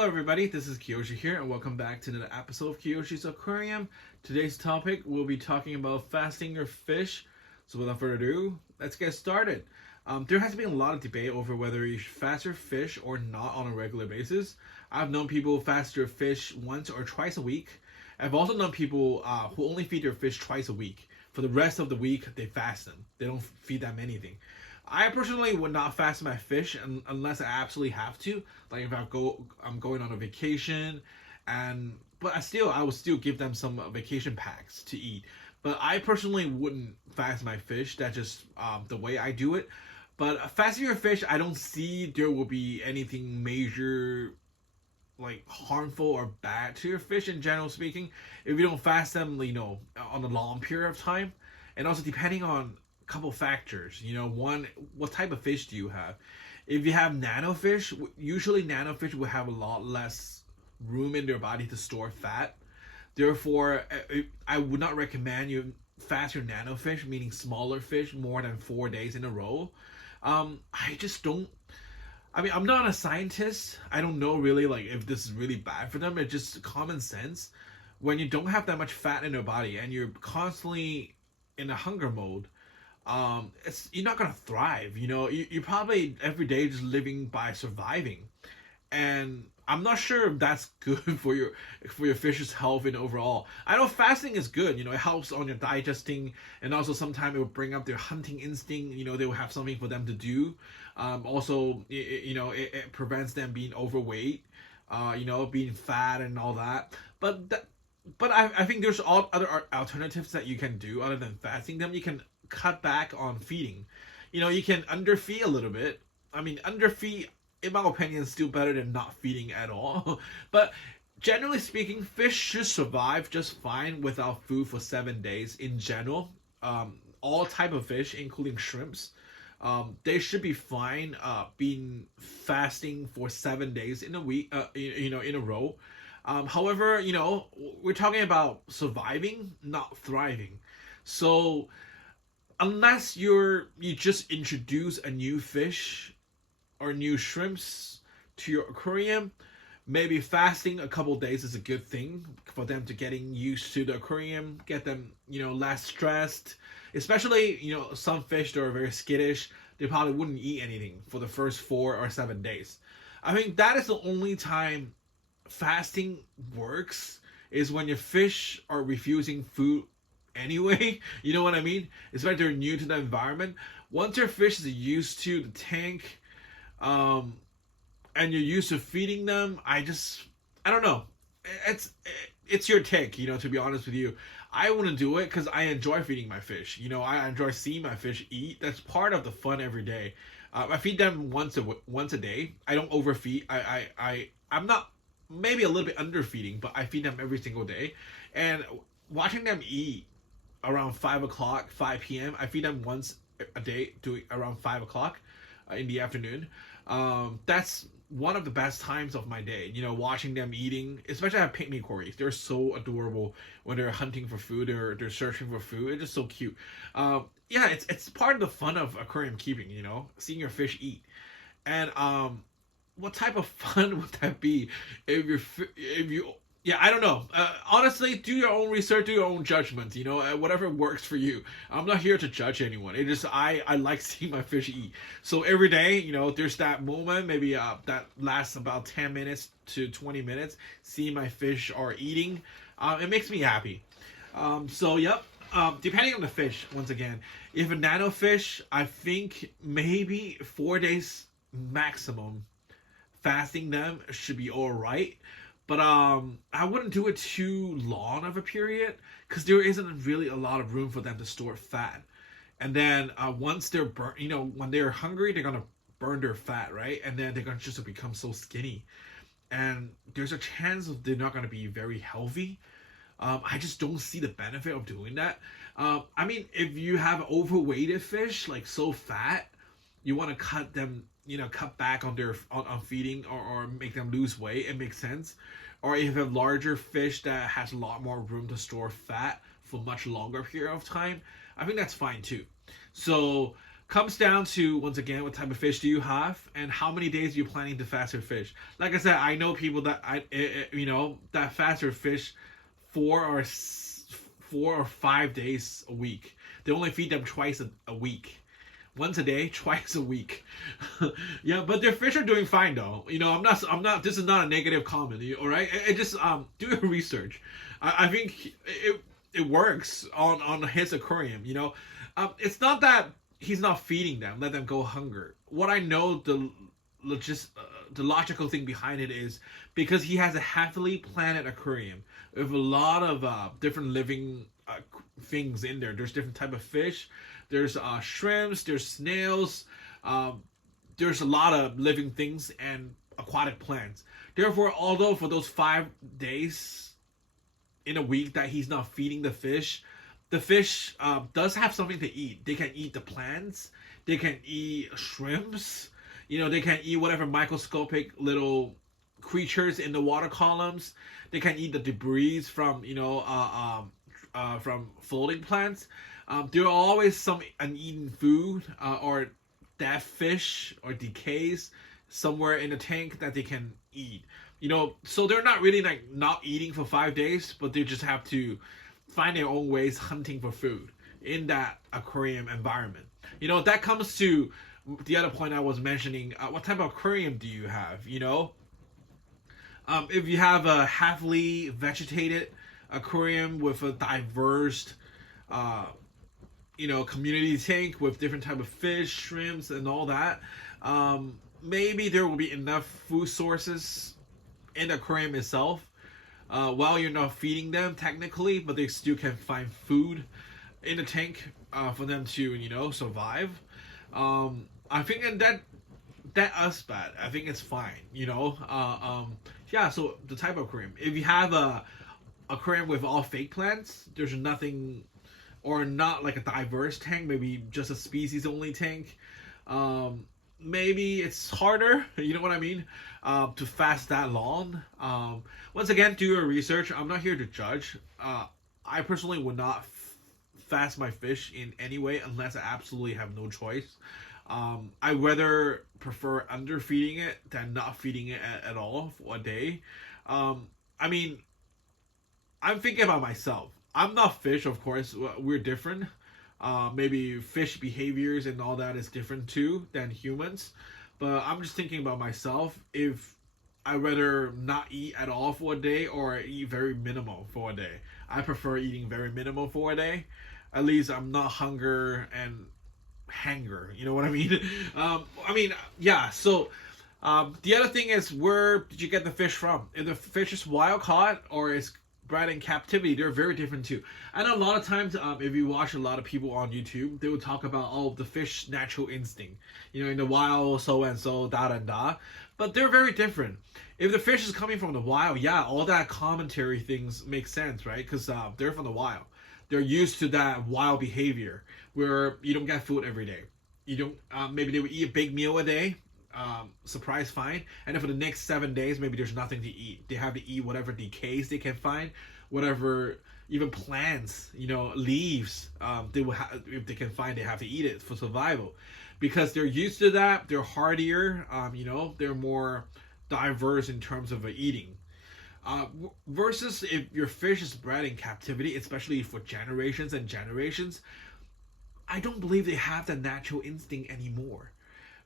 Hello everybody, this is Kiyoshi here and welcome back to another episode of Kiyoshi's Aquarium. Today's topic, we'll be talking about fasting your fish. So without further ado, let's get started. There has been a lot of debate over whether you should fast your fish or not on a regular basis. I've known people fast their fish once or twice a week. I've also known people who only feed their fish twice a week. For the rest of the week, they fast them. They don't feed them anything. I personally would not fast my fish unless I absolutely have to. Like if I'm going on a vacation, but I would still give them some vacation packs to eat. But I personally wouldn't fast my fish. That's just the way I do it. But fasting your fish, I don't see there will be anything major, like harmful or bad to your fish in general speaking. If you don't fast them, on a long period of time, and also depending on couple factors. One, what type of fish do you have? If you have nanofish, usually nanofish will have a lot less room in their body to store fat. Therefore, I would not recommend you fast your nanofish, meaning smaller fish, more than 4 days in a row. I just don't. I mean, I'm not a scientist. I don't know really if this is really bad for them. It's just common sense. When you don't have that much fat in your body and you're constantly in a hunger mode, you're not gonna thrive. You're probably every day just living by surviving, and I'm not sure if that's good for your fish's health and overall. I know fasting is good. It helps on your digesting, and also sometimes it will bring up their hunting instinct. They will have something for them to do. Also, it prevents them being overweight. Being fat and all that. But I think there's all other alternatives that you can do other than fasting them. You can cut back on feeding. You can underfeed a little bit. I mean, underfeed, in my opinion, is still better than not feeding at all. But generally speaking, fish should survive just fine without food for 7 days in general. All type of fish, including shrimps, they should be fine being fasting for 7 days in a week, in a row. However, we're talking about surviving, not thriving. So unless you just introduce a new fish or new shrimps to your aquarium, maybe fasting a couple days is a good thing for them to getting used to the aquarium, get them, less stressed. Especially, some fish that are very skittish, they probably wouldn't eat anything for the first 4 or 7 days. I think that is the only time fasting works, is when your fish are refusing food anyway. You know what I mean? It's like they're new to the environment. Once your fish is used to the tank, and you're used to feeding them, I don't know. It's your take, to be honest with you. I wouldn't do it because I enjoy feeding my fish. I enjoy seeing my fish eat. That's part of the fun every day. I feed them once a day. I don't overfeed. I'm not, maybe a little bit underfeeding, but I feed them every single day. And watching them eat around 5 o'clock, 5 p.m. I feed them once a day, doing around 5 o'clock in the afternoon. That's one of the best times of my day. Watching them eating, especially I have pygmy cories. They're so adorable when they're hunting for food or they're searching for food. It's just so cute. It's part of the fun of aquarium keeping. Seeing your fish eat. And what type of fun would that be if you I don't know. Honestly, do your own research, do your own judgment. Whatever works for you. I'm not here to judge anyone. It just I like seeing my fish eat. So every day, there's that moment, maybe that lasts about 10 minutes to 20 minutes. Seeing my fish are eating, it makes me happy. Depending on the fish, once again, if a nano fish, I think maybe 4 days maximum fasting them should be all right. But I wouldn't do it too long of a period because there isn't really a lot of room for them to store fat. And then once they're burnt, when they're hungry, they're gonna burn their fat, right? And then they're gonna just become so skinny, and there's a chance of they're not gonna be very healthy. I just don't see the benefit of doing that. I mean, if you have overweighted fish, like so fat, you want to cut them, cut back on their on feeding or make them lose weight. It makes sense. Or if you have larger fish that has a lot more room to store fat for much longer period of time, I think that's fine too. So comes down to, once again, what type of fish do you have and how many days you're planning to fast your fish. Like I said, I know people that that fast their fish 4 or 5 days a week. They only feed them twice a week. Once a day, twice a week. Yeah, but their fish are doing fine though. I'm not. This is not a negative comment. All right, it just do your research. I think it works on his aquarium. It's not that he's not feeding them. Let them go hunger. What I know, the logical thing behind it is because he has a heavily planted aquarium with a lot of different living things in there. There's different type of fish. There's shrimps. There's snails. There's a lot of living things and aquatic plants. Therefore, although for those 5 days in a week that he's not feeding the fish does have something to eat. They can eat the plants. They can eat shrimps. They can eat whatever microscopic little creatures in the water columns. They can eat the debris from from floating plants. There are always some uneaten food or dead fish or decays somewhere in the tank that they can eat. So they're not really like not eating for 5 days, but they just have to find their own ways hunting for food in that aquarium environment. That comes to the other point I was mentioning. What type of aquarium do you have? If you have a heavily vegetated aquarium with a diverse community tank with different type of fish, shrimps, and all that, maybe there will be enough food sources in the aquarium itself while you're not feeding them technically, but they still can find food in the tank for them to survive. I think in that aspect, I think it's fine. So the type of aquarium, if you have a aquarium with all fake plants, there's nothing, or not like a diverse tank, maybe just a species only tank, maybe it's harder, you know what I mean, to fast that long. Once again, do your research. I'm not here to judge. I personally would not fast my fish in any way unless I absolutely have no choice. I rather prefer underfeeding it than not feeding it at all for a day. I'm thinking about myself. I'm not fish, of course. We're different. Maybe fish behaviors and all that is different too than humans. But I'm just thinking about myself. If I rather not eat at all for a day or eat very minimal for a day. I prefer eating very minimal for a day. At least I'm not hunger and hanger. You know what I mean? So the other thing is, where did you get the fish from? If the fish is wild caught or is bred in captivity, they're very different too. I know a lot of times, if you watch a lot of people on YouTube, they will talk about the fish natural instinct, in the wild, so and so, da and da, but they're very different. If the fish is coming from the wild, yeah, all that commentary things make sense, right? Because they're from the wild. They're used to that wild behavior where you don't get food every day. You don't. Maybe they would eat a big meal a day. Surprise find, and then for the next 7 days, maybe there's nothing to eat. They have to eat whatever decays they can find, whatever, even plants, leaves. They will if they can find, they have to eat it for survival, because they're used to that. They're hardier. They're more diverse in terms of eating. Versus if your fish is bred in captivity, especially for generations and generations, I don't believe they have that natural instinct anymore.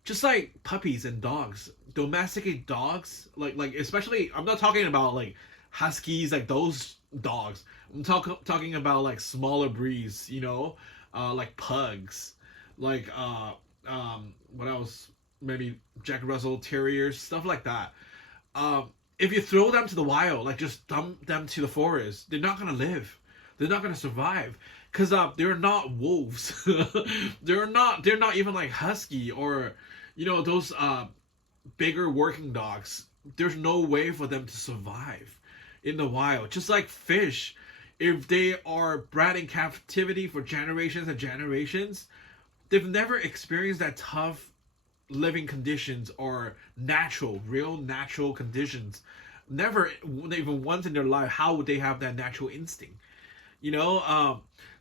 Just like puppies and dogs, domesticated dogs, like especially, I'm not talking about like huskies, like those dogs. I'm talking about like smaller breeds, like pugs, like what else? Maybe Jack Russell Terriers, stuff like that. If you throw them to the wild, like just dump them to the forest, they're not gonna live. They're not gonna survive, because they're not wolves. they're not even like husky or those bigger working dogs. There's no way for them to survive in the wild. Just like fish, if they are bred in captivity for generations and generations, they've never experienced that tough living conditions or real natural conditions. Never, even once in their life. How would they have that natural instinct?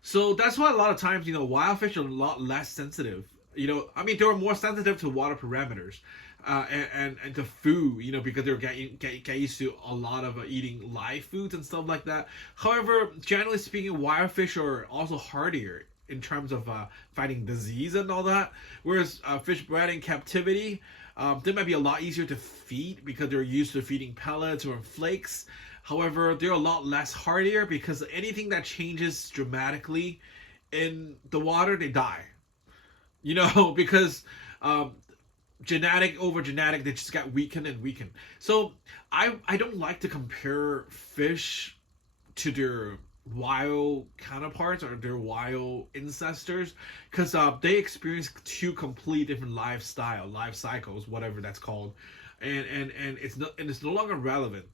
So that's why a lot of times, wild fish are a lot less sensitive I mean, they were more sensitive to water parameters, and to food, because they're get used to a lot of eating live foods and stuff like that. However, generally speaking, wild fish are also hardier in terms of fighting disease and all that. Whereas fish bred in captivity, they might be a lot easier to feed because they're used to feeding pellets or flakes. However, they're a lot less hardier because anything that changes dramatically in the water, they die. Because genetic over genetic, they just got weakened and weakened. So I don't like to compare fish to their wild counterparts or their wild ancestors, because they experience two complete different life cycles, whatever that's called, and it's no longer relevant.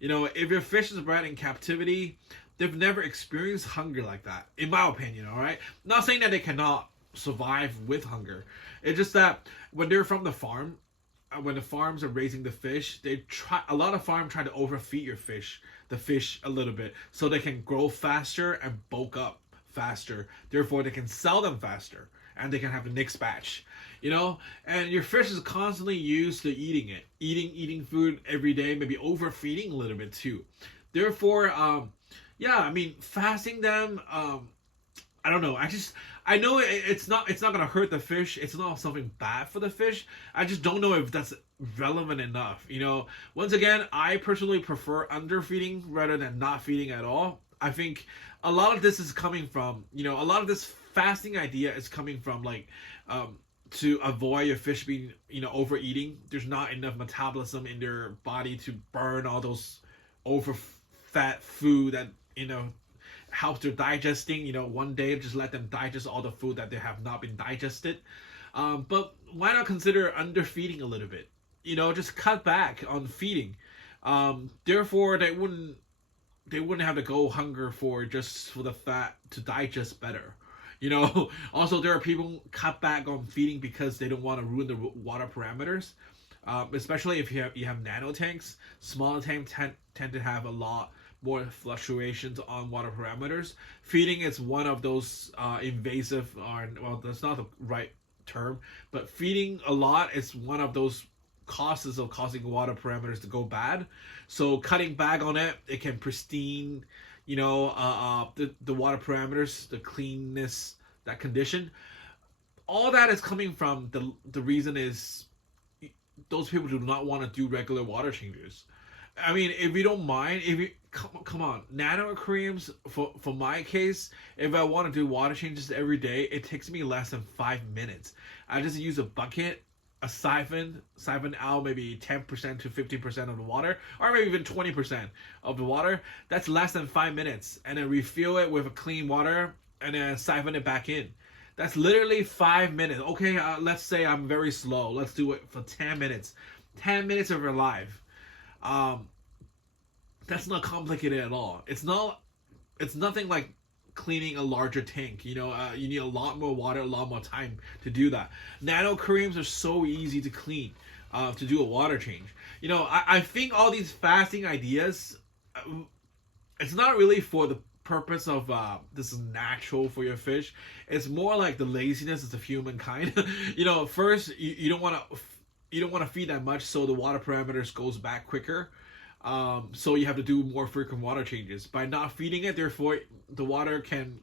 If your fish is bred in captivity, they've never experienced hunger like that, in my opinion. All right, not saying that they cannot survive with hunger. It's just that when they're from the farm, when the farms are raising the fish, a lot of farms try to overfeed the fish a little bit, so they can grow faster and bulk up faster. Therefore, they can sell them faster, and they can have the next batch. And your fish is constantly used to eating food every day, maybe overfeeding a little bit too. Therefore, yeah, I mean, fasting them, I don't know. I know it's not gonna hurt the fish. It's not something bad for the fish. I just don't know if that's relevant enough. Once again, I personally prefer underfeeding rather than not feeding at all. I think a lot of this is coming from, a lot of this fasting idea is coming from to avoid your fish being, overeating. There's not enough metabolism in their body to burn all those over fat food that helps their digesting. One day just let them digest all the food that they have not been digested. But why not consider underfeeding a little bit? Just cut back on feeding. Therefore, they wouldn't have to go hunger for the fat to digest better. Also, there are people cut back on feeding because they don't want to ruin the water parameters. Especially if you have nano tanks. Smaller tanks tend to have a lot more fluctuations on water parameters. Feeding is one of those invasive, or well, that's not the right term, but feeding a lot is one of those causes of causing water parameters to go bad. So cutting back on it can pristine, the water parameters, the cleanness, that condition. All that is coming from the reason is those people do not want to do regular water changes. I mean, if you don't mind, if you come on, nano aquariums, for my case, if I want to do water changes every day, it takes me less than 5 minutes. I just use a bucket, a siphon out maybe 10% to 50% of the water, or maybe even 20% of the water. That's less than 5 minutes, and then refill it with a clean water, and then siphon it back in. That's literally 5 minutes. Okay, let's say I'm very slow. Let's do it for 10 minutes. 10 minutes of your life. That's not complicated at all. It's nothing like cleaning a larger tank. You need a lot more water, a lot more time to do that. Nano aquariums are so easy to clean, to do a water change. I think all these fasting ideas, it's not really for the purpose of this is natural for your fish. It's more like the laziness of humankind. First you don't want to feed that much, so the water parameters goes back quicker. So you have to do more frequent water changes. By not feeding it, therefore, the water can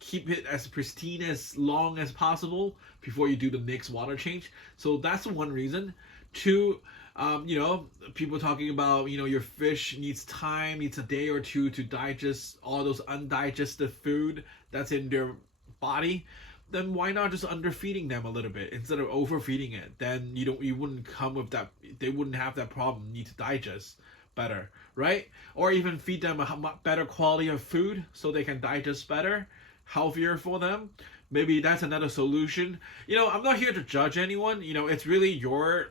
keep it as pristine as long as possible before you do the next water change. So that's one reason. Two, people talking about, your fish needs a day or two to digest all those undigested food that's in their body. Then why not just underfeeding them a little bit instead of overfeeding it? Then you wouldn't come with that. They wouldn't have that problem. Need to digest better, right? Or even feed them a better quality of food so they can digest better, healthier for them. Maybe that's another solution. I'm not here to judge anyone. It's really your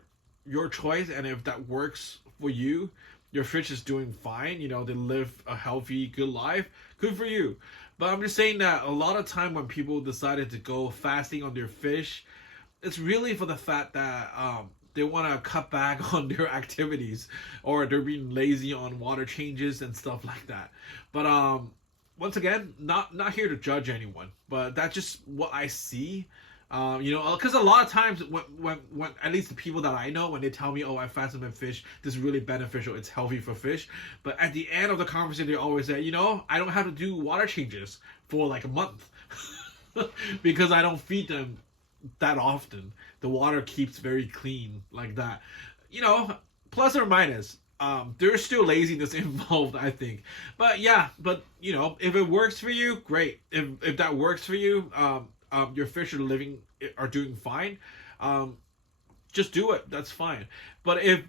choice, and if that works for you, your fish is doing fine. They live a healthy, good life. Good for you. But I'm just saying that a lot of time when people decided to go fasting on their fish, it's really for the fact that they want to cut back on their activities, or they're being lazy on water changes and stuff like that. But once again, not here to judge anyone, but that's just what I see Because a lot of times when at least the people that I know, when they tell me, oh, I fasted my fish, this is really beneficial, it's healthy for fish. But at the end of the conversation, they always say, I don't have to do water changes for like a month because I don't feed them that often. The water keeps very clean like that. Plus or minus. There's still laziness involved, I think. But yeah, if it works for you, great. If that works for you, your fish are doing fine. Just do it. That's fine. But if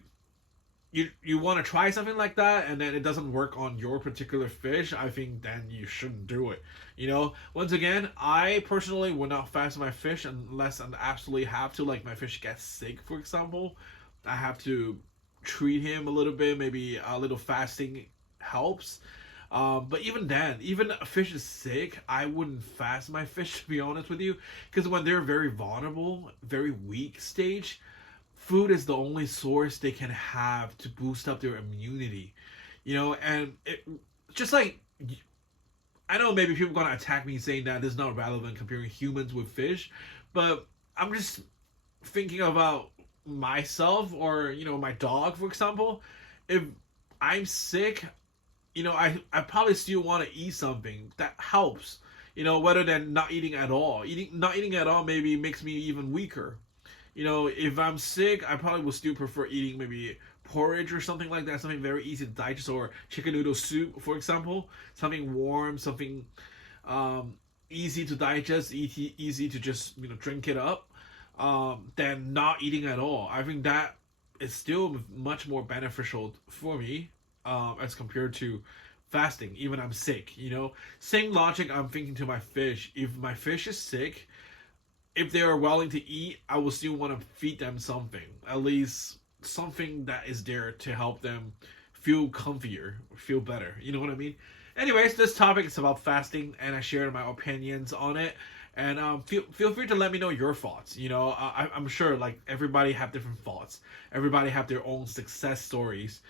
you want to try something like that and then it doesn't work on your particular fish, I think then you shouldn't do it. Once again, I personally would not fast my fish unless I absolutely have to. Like my fish gets sick, for example, I have to treat him a little bit. Maybe a little fasting helps. But even then, even a fish is sick, I wouldn't fast my fish, to be honest with you, because when they're very vulnerable, very weak stage, food is the only source they can have to boost up their immunity. And just like, I know maybe people are gonna attack me saying that this is not relevant comparing humans with fish, but I'm just thinking about myself or my dog, for example. If I'm sick, I probably still want to eat something that helps, rather than not eating at all. Not eating at all maybe makes me even weaker. If I'm sick, I probably will still prefer eating maybe porridge or something like that, something very easy to digest, or chicken noodle soup, for example, something warm, something easy to digest, easy to just drink it up, than not eating at all. I think that is still much more beneficial for me, as compared to fasting, even I'm sick. Same logic I'm thinking to my fish. If my fish is sick, if they are willing to eat, I will still want to feed them something, at least something that is there to help them feel comfier, feel better. You know what I mean? Anyways, this topic is about fasting, and I shared my opinions on it. And feel free to let me know your thoughts. I'm sure like everybody have different thoughts. Everybody have their own success stories.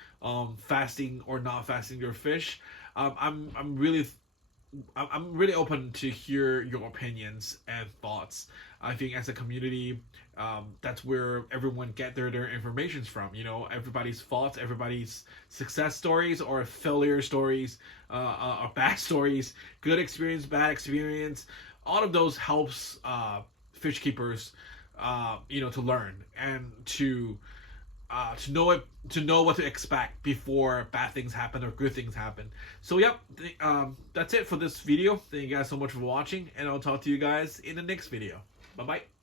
Fasting or not fasting your fish. I'm really open to hear your opinions and thoughts. I think as a community, that's where everyone get their information from. Everybody's thoughts, everybody's success stories or failure stories, or bad stories, good experience, bad experience. All of those helps fish keepers, to learn and to know what to expect before bad things happen or good things happen. So yep, that's it for this video. Thank you guys so much for watching, and I'll talk to you guys in the next video. Bye bye.